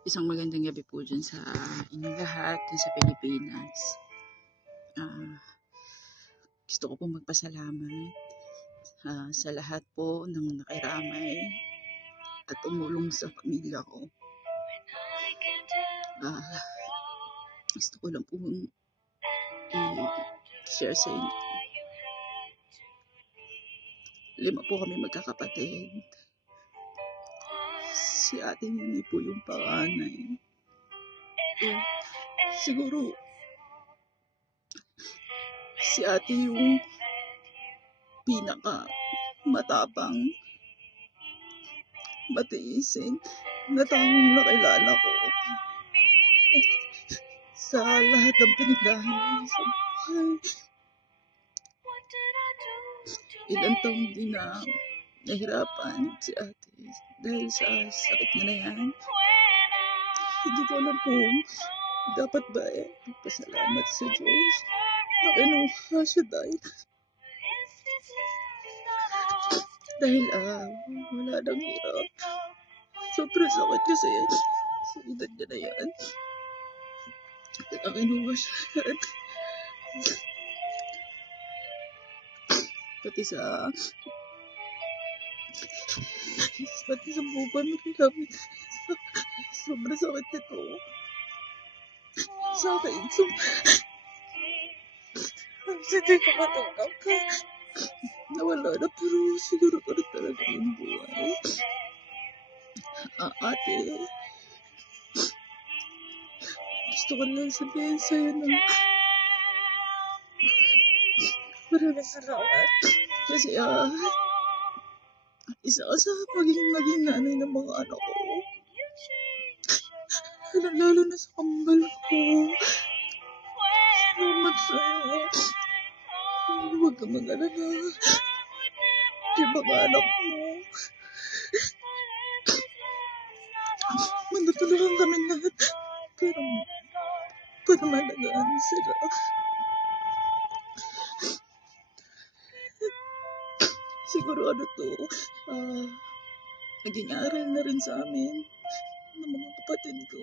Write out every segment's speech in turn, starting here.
Isang magandang gabi po dyan sa inyong lahat dyan sa Pilipinas. Gusto ko pong magpasalamat sa lahat po ng nakiramay at tumulong sa pamilya ko. Gusto ko lang pong i-share sa inyo. 5 po kami magkakapatid. Si Ate Nini po yung panganay. Siguro si ate yung pinaka matapang, matiisin na taong nakilala ko sa lahat ng pinagdaanan sa buhay. Ilang taon din na nahirapan si ate dahil sa sakit na yan. Hindi ko alam kung dapat ba magpasalamat sa Diyos na kinuha siya dahil wala nang hirap. Sobrang sakit kasi sa edad niya na yan. At kinuha siya. Pati sa buong pamilya namin. Sobrang sakit nito sa akin. Hindi ko matanggap ka. Nawala na, pero siguro ko rin talaga yung buhay. Ate, gusto ko lang sabihin sa'yo na maraming salamat. Kasi isa ka sa maging nanay ng mga anak ko. Lalo na sa kambal ko. Salamat sa'yo. Huwag ka mag-alala. Yung mga anak mo. Manutulungan kami lahat para malagaan sila. Siguro naging aral na rin sa amin ng mga kapatid ko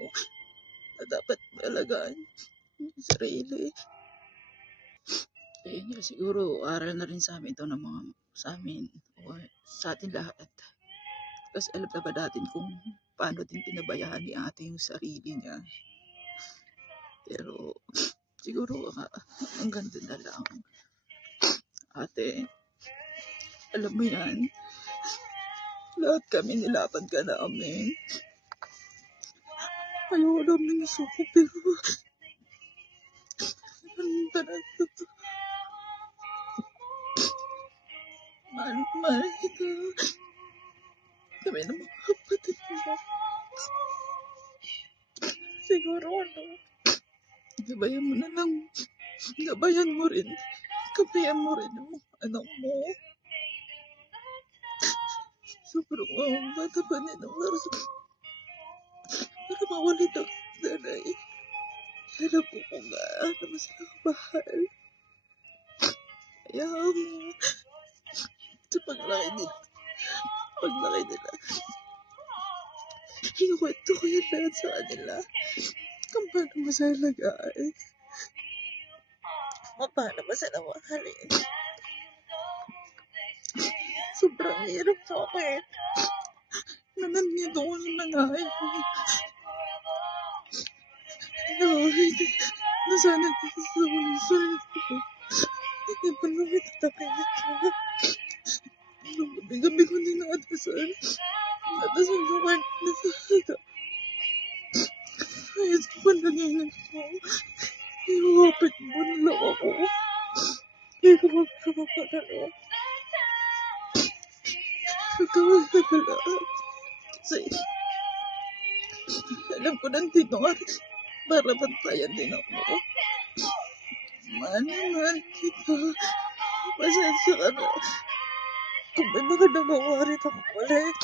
na dapat malagaan yung sarili. Siguro aral na rin sa amin ito ng mga sa atin lahat. Kasi alam na ba natin kung paano din pinabayaan ni ate yung sarili niya. Pero siguro ang ganda na lang. Ate, alam mo yan, lahat kami nilaban ka namin. Ayaw namin isuko, pero mahal kita. Kami ng mga kapatid mo. Siguro gabayan mo na lang. Gabayan mo rin yung mga anak mo. Sobrang bata pa nila para mawalit ang nanay. Alam ko kung gaano mo sila kamahal. Kaya sa paglaki nila, ikwento ko yung lahat sa kanila. Kung paano mo sila lagaan. Kung paano mo sila mahalin. Sobrang hirap sa akin. Nandito ko sa nanay ko. Na sana dito sa ulisan ko. Hindi pa namin tatapinit ko. Gabi ko din naadasal. Naadasal ko kayo na sa hata. Ayos ko pa nangingan ko. Iwapit mo na lang ako. Iwapit ka pa pala. Nagkawag ka pala. Kasi alam ko nandito nga para bantayan din ako. Mahal kita. Pasensya ka na. Kung may mga nagawa rin ako ulit.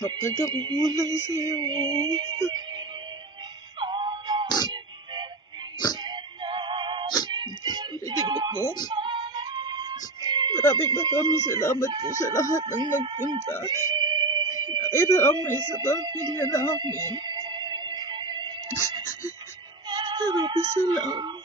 Kapag ako kulang sa'yo. Ulitin mo. Maraming salamat po sa lahat ng nagpunta. Nakiramay sa pamilya namin. Maraming salamat.